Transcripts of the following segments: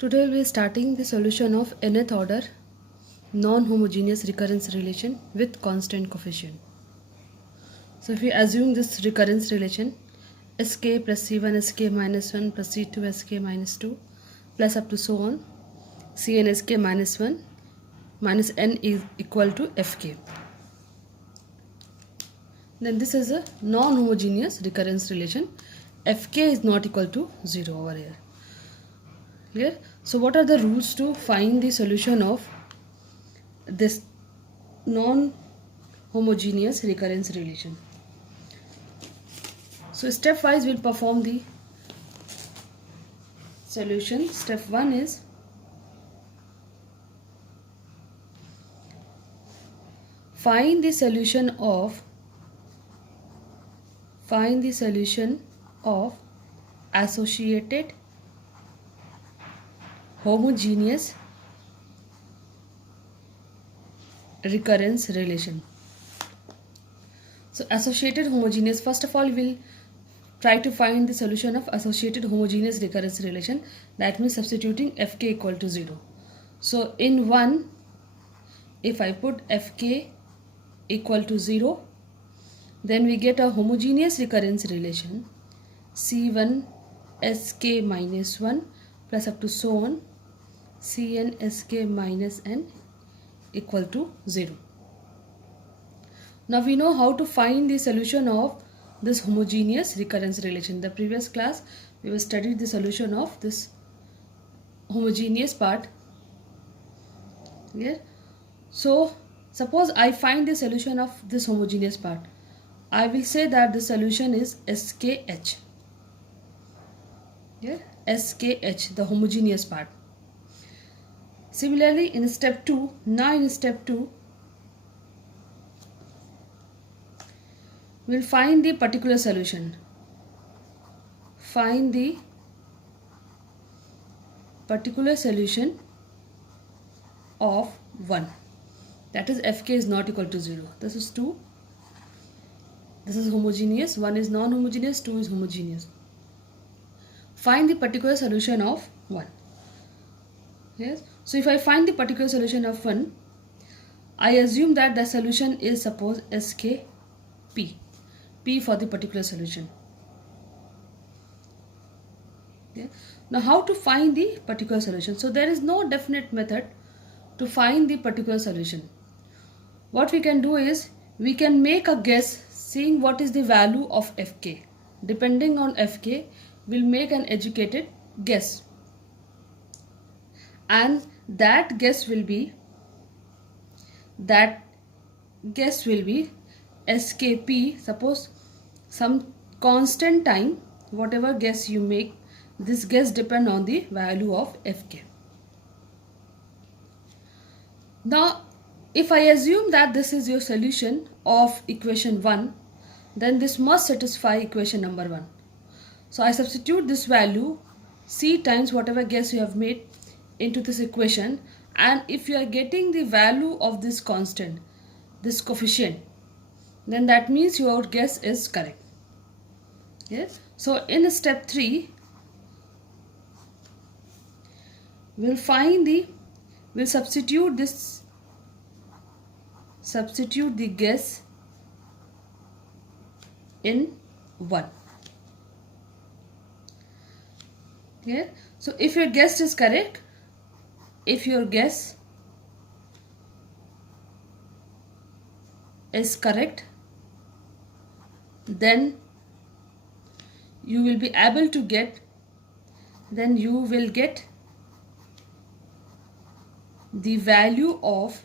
Today we are starting the solution of nth order non-homogeneous recurrence relation with constant coefficient. So if we assume this recurrence relation sk plus c1 sk minus 1 plus c2 sk minus 2 plus up to so on cn sk minus 1 minus n is equal to fk, then this is a non-homogeneous recurrence relation. Fk is not equal to 0 over here. Clear? So what are the rules to find the solution of this non-homogeneous recurrence relation? So stepwise we'll perform the solution. Step 1 is find the solution of associated homogeneous recurrence relation. So associated homogeneous, first of all we'll try to find the solution of associated homogeneous recurrence relation. That means substituting fk equal to 0. So in 1, if I put fk equal to 0, then we get a homogeneous recurrence relation c1 sk minus 1 plus up to so on cn sk minus n equal to 0. Now we know how to find the solution of this homogeneous recurrence relation. In the previous class we have studied the solution of this homogeneous part here. So suppose I find the solution of this homogeneous part, I will say that the solution is SKH. Yeah, SKH, the homogeneous part. Similarly in step 2, we'll find the particular solution. Find the particular solution of 1. That is fk is not equal to 0. This is 2. This is homogeneous. 1 is non-homogeneous. 2 is homogeneous. Find the particular solution of 1. Yes. So if I find the particular solution of 1, I assume that the solution is suppose skp. P for the particular solution. Okay. Now how to find the particular solution? So there is no definite method to find the particular solution. What we can do is we can make a guess seeing what is the value of fk. Depending on fk, we'll make an educated guess. And that guess will be skp. Suppose some constant time, whatever guess you make, this guess depend on the value of fk. Now if I assume that this is your solution of equation 1, then this must satisfy equation number 1. So I substitute this value c times whatever guess you have made into this equation, and if you are getting the value of this constant, this coefficient, then that means your guess is correct. Yes. So in step 3, we'll substitute the guess in 1. Yeah. So if your guess is correct, then you will be able to get, the value of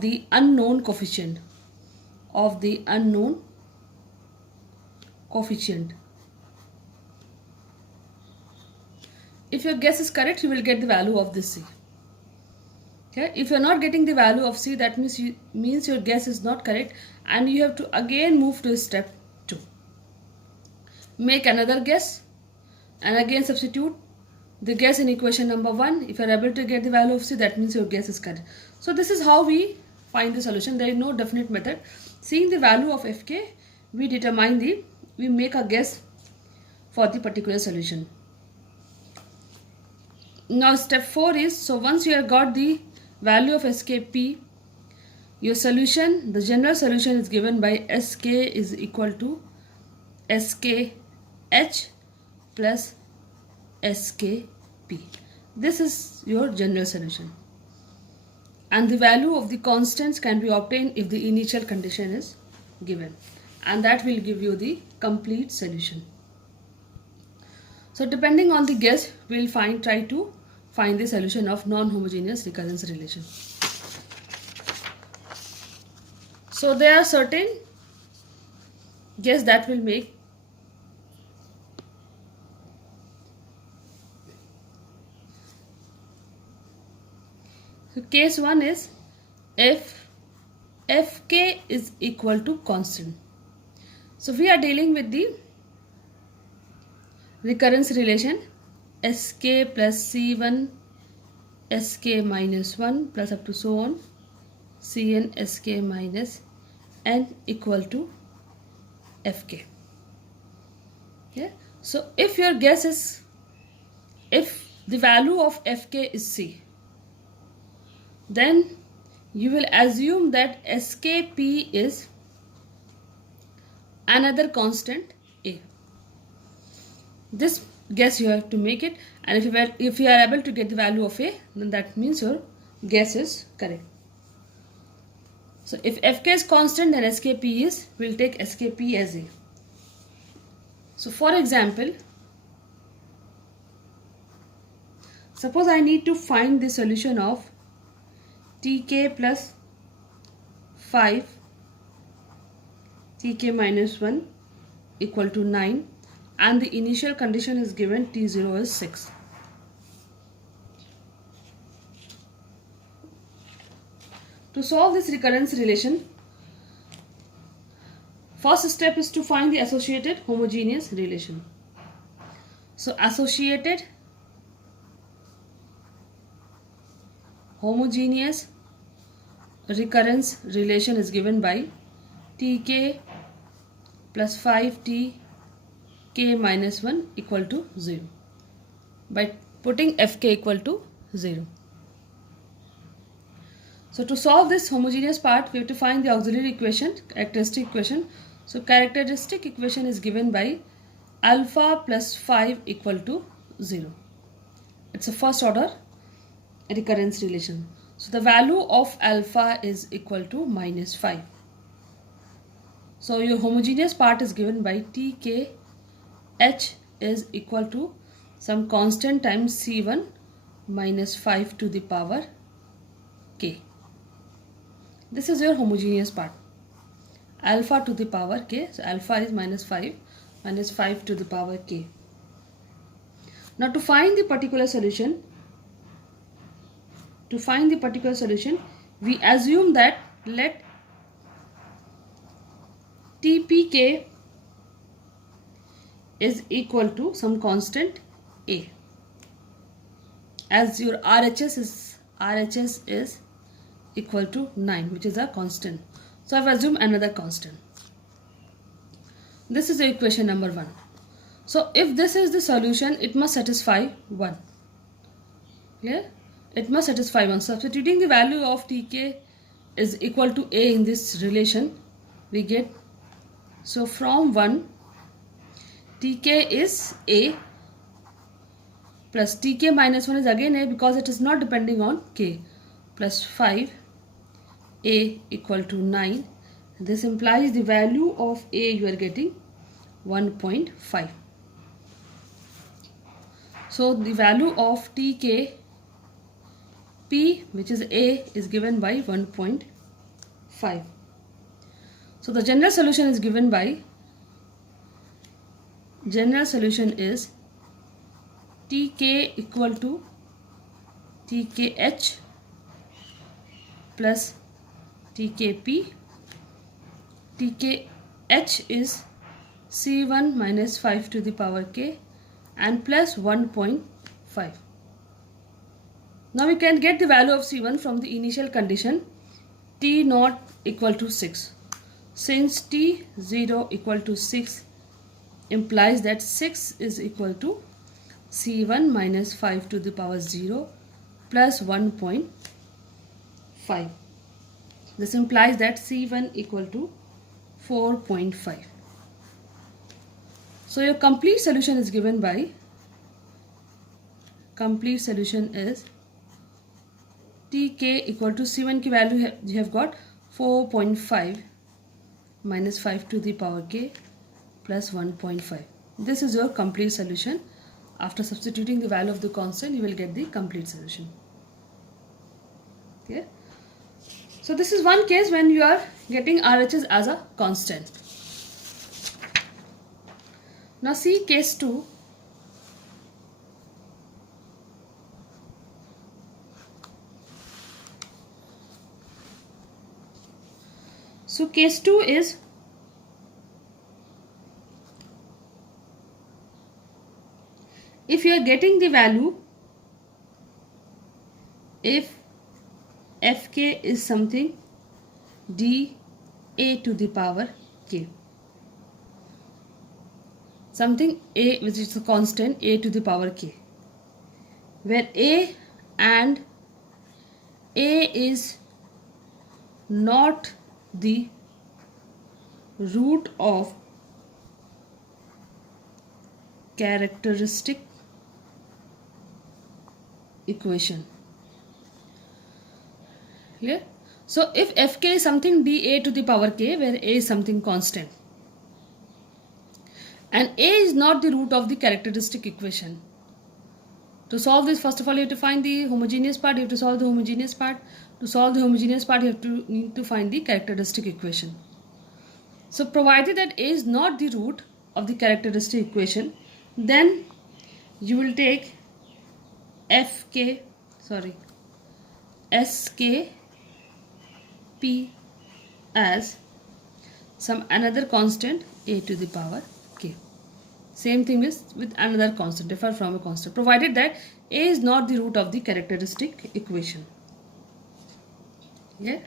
the unknown coefficient, If your guess is correct, you will get the value of this c. Okay? If you are not getting the value of c, that means your guess is not correct, and you have to again move to step 2. Make another guess and again substitute the guess in equation number 1. If you are able to get the value of c, that means your guess is correct. So this is how we find the solution. There is no definite method. Seeing the value of fk, we make a guess for the particular solution. Now step 4 is, so once you have got the value of skp, your solution, the general solution is given by sk is equal to skh plus skp. This is your general solution. And the value of the constants can be obtained if the initial condition is given. And that will give you the complete solution. So depending on the guess, we'll try to find the solution of non-homogeneous recurrence relation. So there are certain guess that will make. So case 1 is if fk is equal to constant. So we are dealing with the recurrence relation sk plus c1 sk minus 1 plus up to so on cn sk minus n equal to fk. Yeah. So if your guess is, if the value of fk is c, then you will assume that skp is another constant a. This guess you have to make it, and if you are able to get the value of a, then that means your guess is correct. So if fk is constant, then skp is, we'll take skp as a. So for example, suppose I need to find the solution of tk plus 5 tk minus 1 equal to 9, and the initial condition is given t0 is 6. To solve this recurrence relation, first step is to find the associated homogeneous relation. So associated homogeneous recurrence relation is given by tk plus 5t k minus 1 equal to 0 by putting fk equal to 0. So to solve this homogeneous part, we have to find the auxiliary equation, characteristic equation. So characteristic equation is given by alpha plus 5 equal to 0. It's a first order recurrence relation. So the value of alpha is equal to minus 5. So your homogeneous part is given by tk h is equal to some constant times c1 minus 5 to the power k. This is your homogeneous part, alpha to the power k. So alpha is minus 5 to the power k. Now to find the particular solution, we assume that let tpk is equal to some constant a, as your RHS is equal to 9, which is a constant. So I've assumed another constant. This is the equation number 1. So if this is the solution, it must satisfy 1. Clear? It must satisfy 1. Substituting the value of tk is equal to a in this relation, we get, so from 1 tk is a plus tk minus 1 is again a, because it is not depending on k, plus 5 a equal to 9. This implies the value of a you are getting 1.5. So the value of tk p, which is a, is given by 1.5. So the general solution is given by, general solution is tk equal to tkh plus tkp. tkh is c1 minus 5 to the power k and plus 1.5. Now we can get the value of c1 from the initial condition t naught equal to 6. Since t0 equal to 6 implies that 6 is equal to C1 minus 5 to the power 0 plus 1.5. This implies that C1 equal to 4.5. So your complete solution is given by, complete solution is Tk equal to C1 की value you have got 4.5 minus 5 to the power k plus 1.5. This is your complete solution. After substituting the value of the constant, you will get the complete solution. Okay. So this is one case when you are getting RHS as a constant. Now see case 2. So case 2 is if you are getting the value, if Fk is something dA to the power k, something a which is a constant a to the power k, where a and a is not the root of characteristic equation. Clear? So if Fk is something dA to the power k, where a is something constant, and a is not the root of the characteristic equation. To solve this, first of all you have to find the homogeneous part, you have to solve the homogeneous part. To solve the homogeneous part, you need to find the characteristic equation. So provided that a is not the root of the characteristic equation, then you will take SKP as some another constant a to the power k. Same thing is with another constant, differ from a constant, provided that a is not the root of the characteristic equation. Yeah.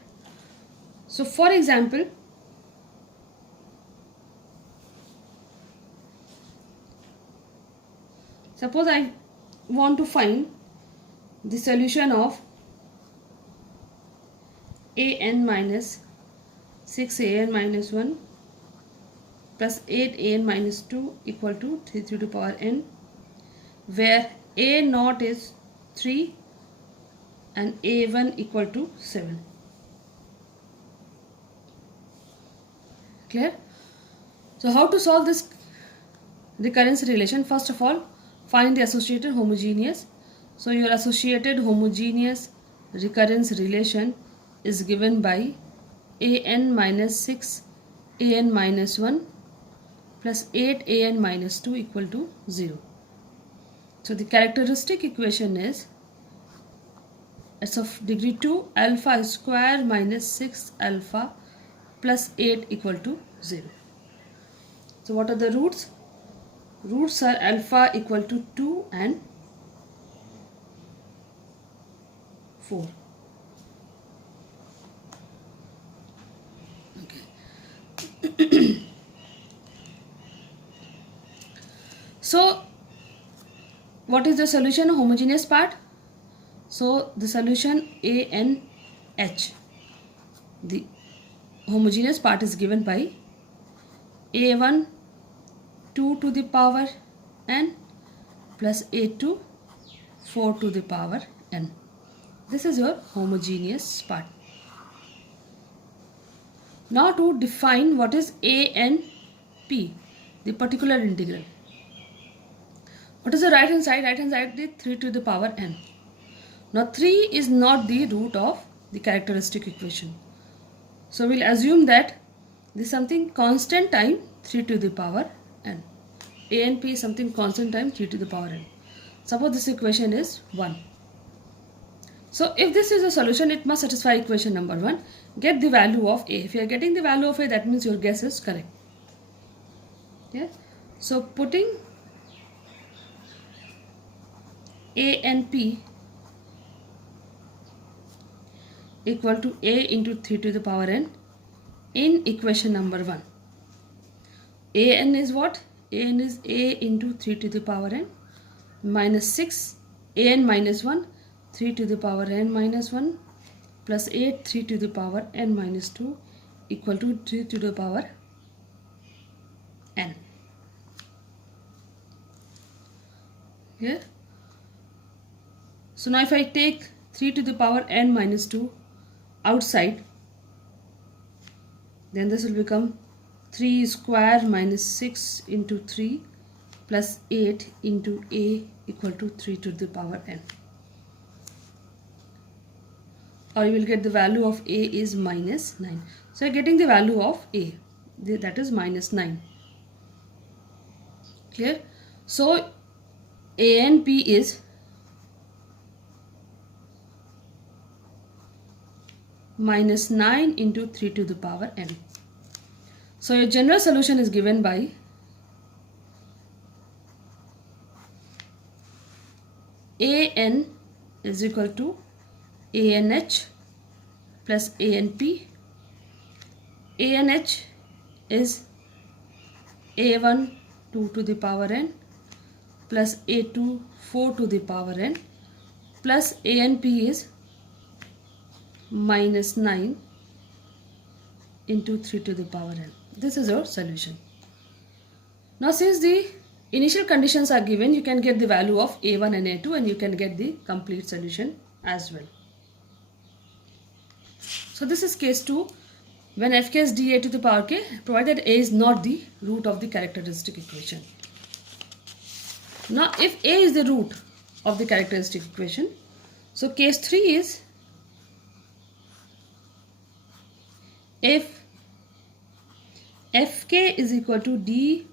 So for example, suppose I want to find the solution of an minus 6an minus 1 plus 8an minus 2 equal to 3 to the power n, where a naught is 3 and a1 equal to 7. Clear? So how to solve this recurrence relation? First of all, find the associated homogeneous. So your associated homogeneous recurrence relation is given by an minus 6 an minus 1 plus 8 an minus 2 equal to 0. So the characteristic equation is, it's of degree 2, alpha square minus 6 alpha plus 8 equal to 0. So what are the roots? Roots are alpha equal to 2 and 4. Okay. So what is the solution? Homogeneous part. So the solution ANH, the homogeneous part is given by A1 2 to the power n plus A2 4 to the power n. This is your homogeneous part. Now to define what is ANP, the particular integral. What is the right hand side? Right hand side is 3 to the power n. Now 3 is not the root of the characteristic equation. So we'll assume that this is something constant time 3 to the power n. A and P is something constant time 3 to the power n. Suppose this equation is 1. So if this is a solution, it must satisfy equation number 1. Get the value of A. If you are getting the value of A, that means your guess is correct. Yeah. So putting A and P equal to A into 3 to the power n in equation number 1. An is what? An is A into 3 to the power n. minus 6 an minus 1 3 to the power n minus 1 plus 8 3 to the power n minus 2 equal to 3 to the power n. Here. So now if I take 3 to the power n minus 2 outside, then this will become 3 square minus 6 into 3 plus 8 into a equal to 3 to the power n. Or you will get the value of a is minus 9. So you are getting the value of a, that is minus 9. Clear? So a and p is minus 9 into 3 to the power n. So your general solution is given by an is equal to anh plus anp. Anh is a1 2 to the power n plus a2 4 to the power n plus anp is minus 9 into 3 to the power n. This is our solution. Now since the initial conditions are given, you can get the value of a1 and a2 and you can get the complete solution as well. So this is case 2, when fk is dA to the power k, provided a is not the root of the characteristic equation. Now if a is the root of the characteristic equation, so case 3 is if fk is equal to dA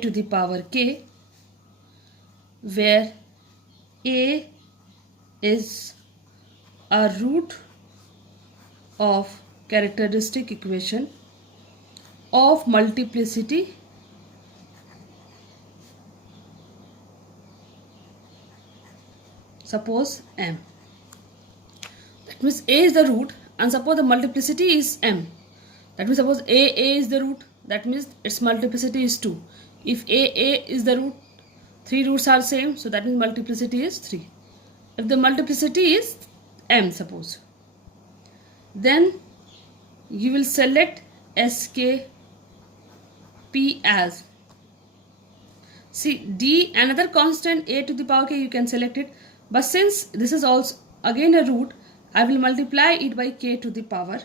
to the power k, where a is a root of characteristic equation of multiplicity suppose m. That means a is the root and suppose the multiplicity is m. That means suppose a is the root, that means its multiplicity is 2. If a is the root, 3 roots are same, so that means multiplicity is 3. If the multiplicity is m suppose, then you will select skp as, see d another constant a to the power k, you can select it, but since this is also again a root, I will multiply it by k to the power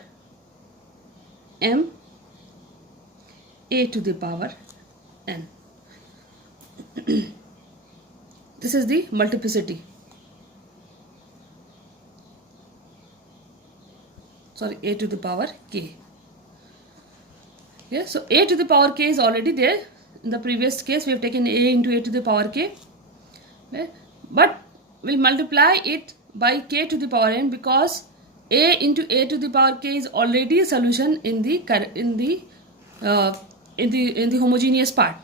m a to the power n. This is the multiplicity. Sorry, a to the power k. Yeah, so a to the power k is already there. In the previous case, we have taken a into a to the power k. Okay? But we'll multiply it by k to the power n because a into a to the power k is already a solution in the homogeneous part.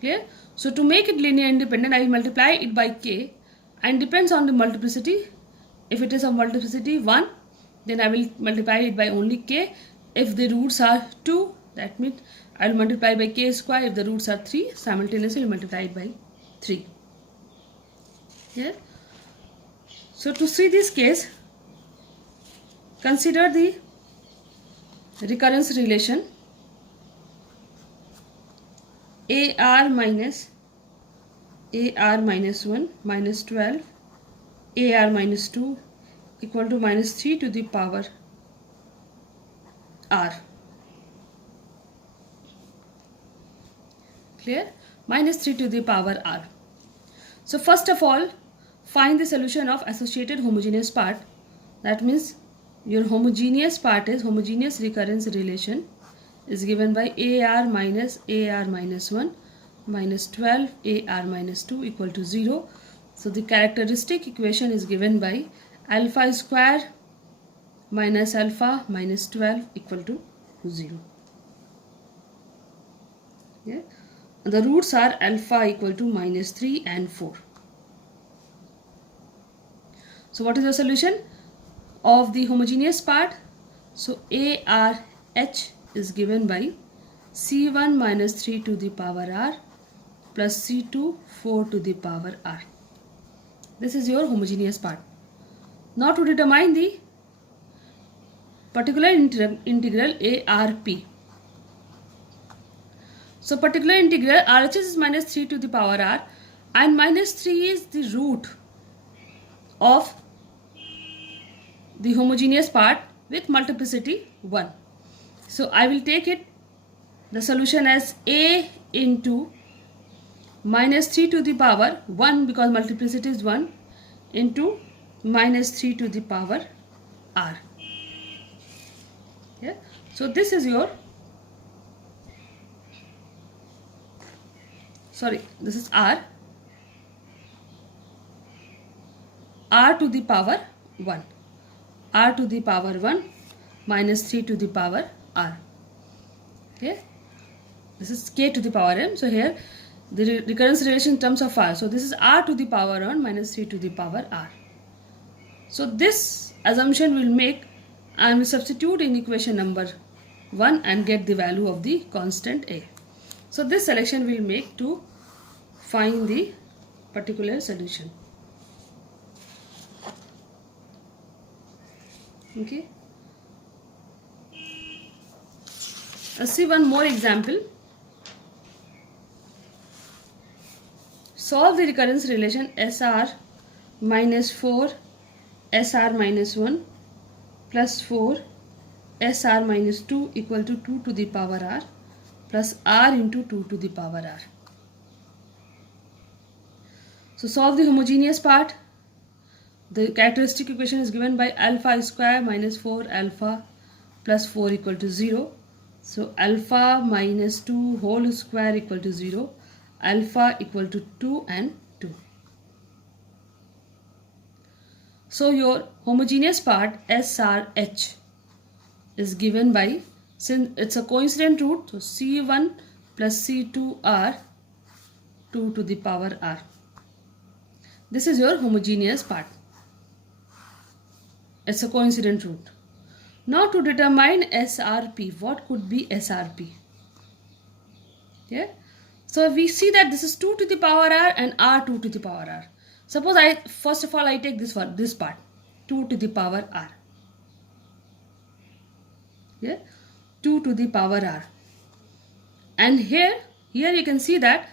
Clear? So to make it linear independent, I will multiply it by k and depends on the multiplicity. If it is a multiplicity 1, then I will multiply it by only k. If the roots are 2, that means I will multiply by k square. If the roots are 3, simultaneously I will multiply it by 3. Yeah. So to see this case, consider the recurrence relation AR minus 1 minus 12 AR minus 2 equal to minus 3 to the power R. Clear? Minus 3 to the power R. So first of all, find the solution of associated homogeneous part. That means your homogeneous part is homogeneous recurrence relation is given by AR minus 1 minus 12 AR minus 2 equal to 0. So the characteristic equation is given by alpha square minus alpha minus 12 equal to 0. Yeah. And the roots are alpha equal to minus 3 and 4. So what is the solution of the homogeneous part? So ARH is given by C1 minus 3 to the power R plus C2 4 to the power r. This is your homogeneous part. Now to determine the particular integral ARP. So particular integral RHS is minus 3 to the power r, and minus 3 is the root of the homogeneous part with multiplicity 1. So I will take it, the solution as A into minus 3 to the power 1, because multiplicity is 1, into minus 3 to the power r. Yeah. So this is your, this is r to the power 1, r to the power 1 minus 3 to the power r. Okay, this is k to the power m. So here the recurrence relation in terms of r. So this is r to the power 1 minus 3 to the power r. So this assumption will make, and we substitute in equation number 1 and get the value of the constant a. So this selection will make to find the particular solution. Okay. Let's see one more example. Solve the recurrence relation SR minus 4 SR minus 1 plus 4 SR minus 2 equal to 2 to the power r plus r into 2 to the power r. So solve the homogeneous part. The characteristic equation is given by alpha square minus 4 alpha plus 4 equal to 0. So alpha minus 2 whole square equal to 0. Alpha equal to 2 and 2. So your homogeneous part SRH is given by, since it's a coincident root, so C1 plus C2R 2 to the power r. This is your homogeneous part. It's a coincident root. Now to determine SRP, what could be SRP? Yeah. So we see that this is 2 to the power r and r 2 to the power r. Suppose first of all I take this one, this part, 2 to the power r. Yeah, 2 to the power r. And here you can see that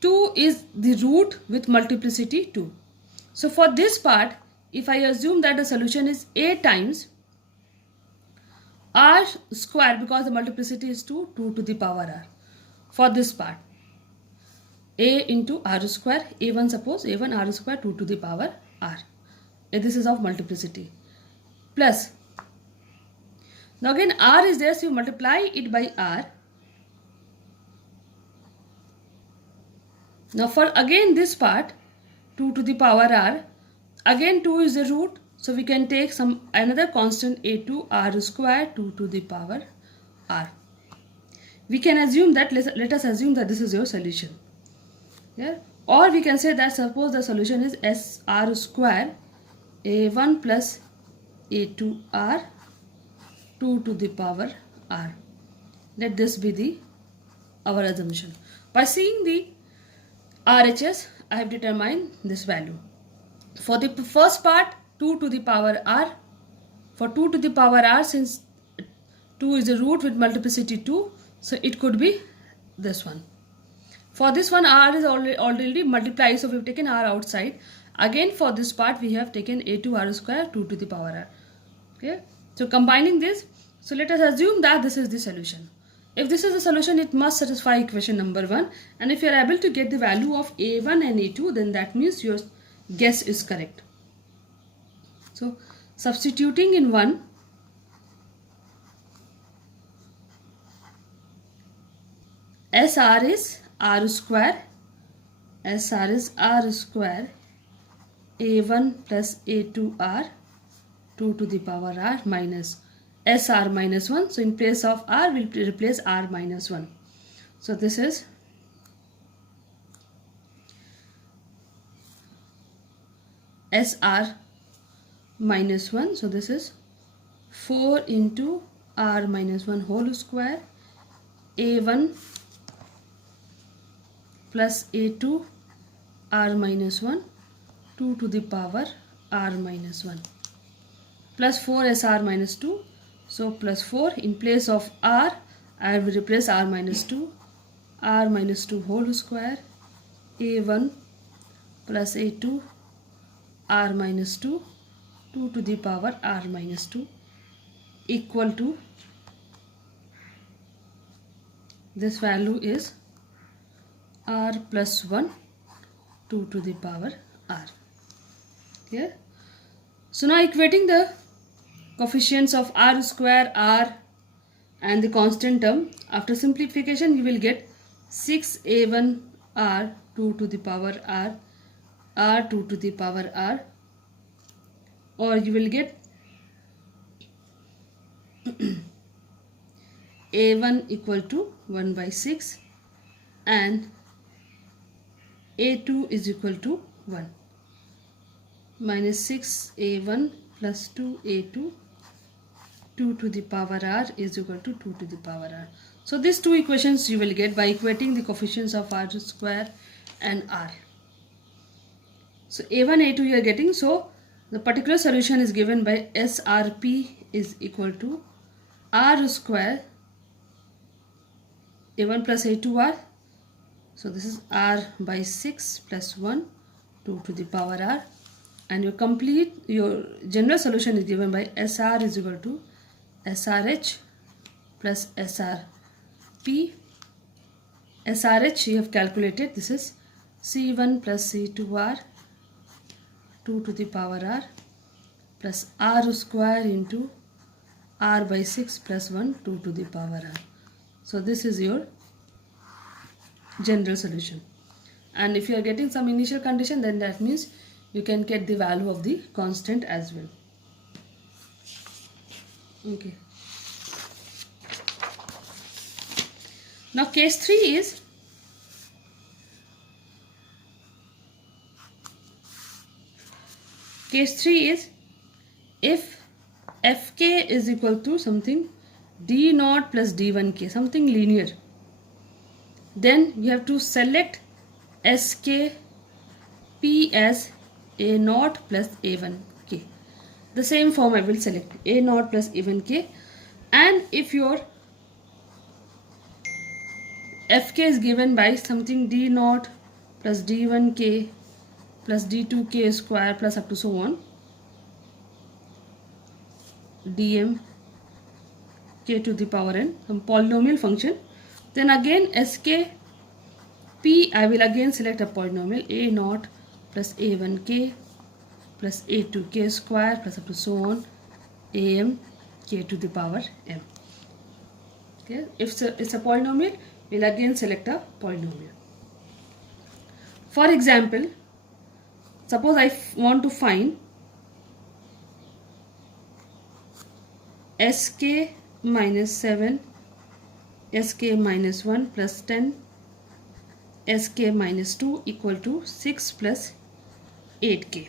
2 is the root with multiplicity 2. So for this part, if I assume that the solution is a times r square, because the multiplicity is 2 to the power r. For this part, a into r square, a1, suppose a1 r square 2 to the power r. This is of multiplicity. Plus, now again r is there, so you multiply it by r. Now for again this part, 2 to the power r, again 2 is the root, so we can take another constant a2 r square 2 to the power r. We can assume that, let us assume that this is your solution. Yeah? Or we can say that suppose the solution is SR square a1 plus a2r 2 to the power r. Let this be our assumption. By seeing the RHS, I have determined this value. For the first part, 2 to the power r. For 2 to the power r, since 2 is a root with multiplicity 2, so it could be this one. For this one, r is already multiplied, so we have taken r outside. Again for this part, we have taken a2 r square 2 to the power r. Okay. So combining this, so let us assume that this is the solution. If this is the solution, it must satisfy equation number 1. And if you are able to get the value of a1 and a2, then that means your guess is correct. So substituting in 1, SR is r square, SR is r square, a1 plus a2r 2 to the power r minus SR minus 1. So in place of r, we'll replace r minus 1. So this is SR minus 1. So this is 4 into r minus 1 whole square, a1 plus a2 r minus 1 2 to the power r minus 1 plus 4sr minus 2. So plus 4 in place of r I will replace r minus 2 whole square a1 plus a2 r minus 2 2 to the power r minus 2 equal to this value is r plus 1 2 to the power r. Here. So now equating the coefficients of r square, r and the constant term, after simplification you will get 6a1 r 2 to the power r 2 to the power r, or you will get a1 equal to 1 by 6 and a2 is equal to 1 minus 6a1 plus 2a2 2 to the power r is equal to 2 to the power r. So these two equations you will get by equating the coefficients of r square and r. So a1 a2 you are getting, so the particular solution is given by SRP is equal to r square a1 plus a2r, so this is r by 6 plus 1 2 to the power r, and your general solution is given by SR is equal to SRH plus SRP. SRH you have calculated, this is C1 plus C2R 2 to the power r plus r square into r by 6 plus 1 2 to the power r. So this is your general solution, and if you are getting some initial condition, then that means you can get the value of the constant as well. Okay. Now case 3 is if fk is equal to something d naught plus d1k, something linear, then you have to select sk p as a naught plus a1k. The same form I will select a naught plus a1k, and if your fk is given by something d naught plus d1k plus d2k square plus up to so on dm k to the power n, some polynomial function, then again sk p I will again select a polynomial a naught plus a1k plus a2k square plus up to so on am k to the power m. Okay, if it's a polynomial, we'll again select a polynomial. For example, suppose I want to find sk minus 7 sk minus 1 plus 10 sk minus 2 equal to 6 plus 8k.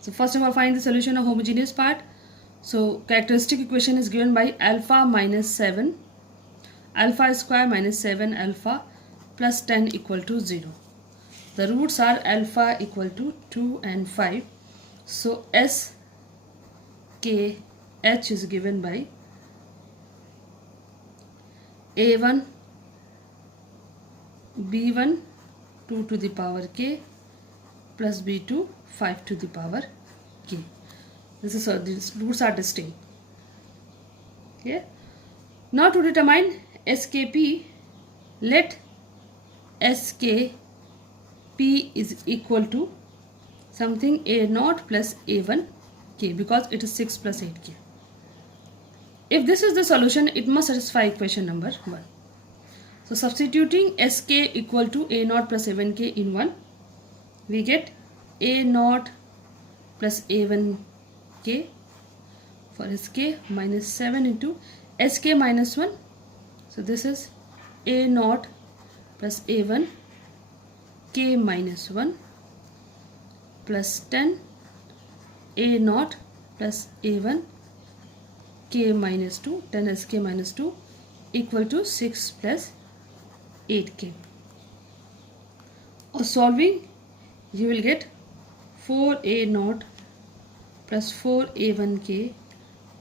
So first of all, find the solution of homogeneous part. So characteristic equation is given by alpha minus 7 alpha square minus 7 alpha plus 10 equal to 0. The roots are alpha equal to 2 and 5. So SKH is given by A1 B1 2 to the power k plus B2 5 to the power k. These roots are distinct. Okay. Now to determine SKP, let SKP is equal to something a naught plus a1 k, because it is 6 plus 8k. If this is the solution, it must satisfy equation number 1. So substituting sk equal to a naught plus a1k in 1, we get a naught plus a1k for sk minus 7 into sk minus 1. So this is a naught plus a1 k minus 1 plus 10 a naught plus a1 k minus 2 10 sk minus 2 equal to 6 plus 8k. Or solving, you will get 4a0 plus 4a1k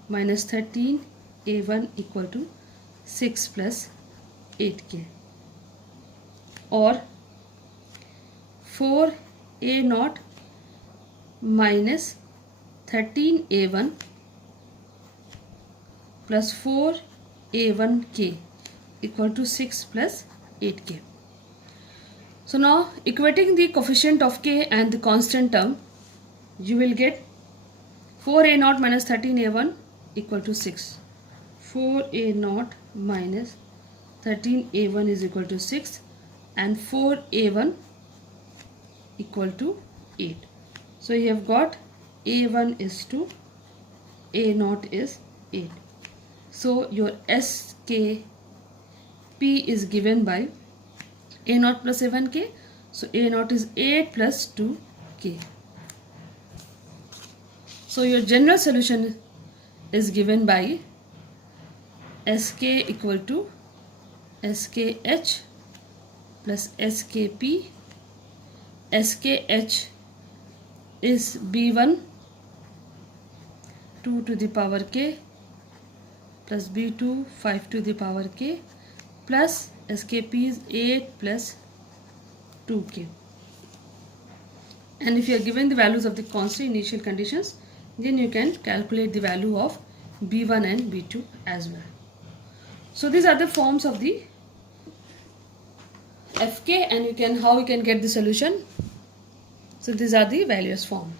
minus 13a1 equal to 6 plus 8k. Or 4a0 minus 13a1 plus 4a1k equal to 6 plus 8k. So now equating the coefficient of k and the constant term, you will get 4a0 minus 13a1 equal to 6. 4a0 minus 13a1 is equal to 6 and 4a1 equal to 8. So you have got a1 is 2, a0 is 8. So your SKP is given by a0 plus a1k. So a0 is 8 plus 2k. So your general solution is given by SK equal to SKH plus SKP. SKH is B1 2 to the power k plus B2 5 to the power k plus SKP is 8 plus 2k. And if you are given the values of the constant initial conditions, then you can calculate the value of B1 and B2 as well. So these are the forms of the FK, and how you can get the solution. So these are the various forms.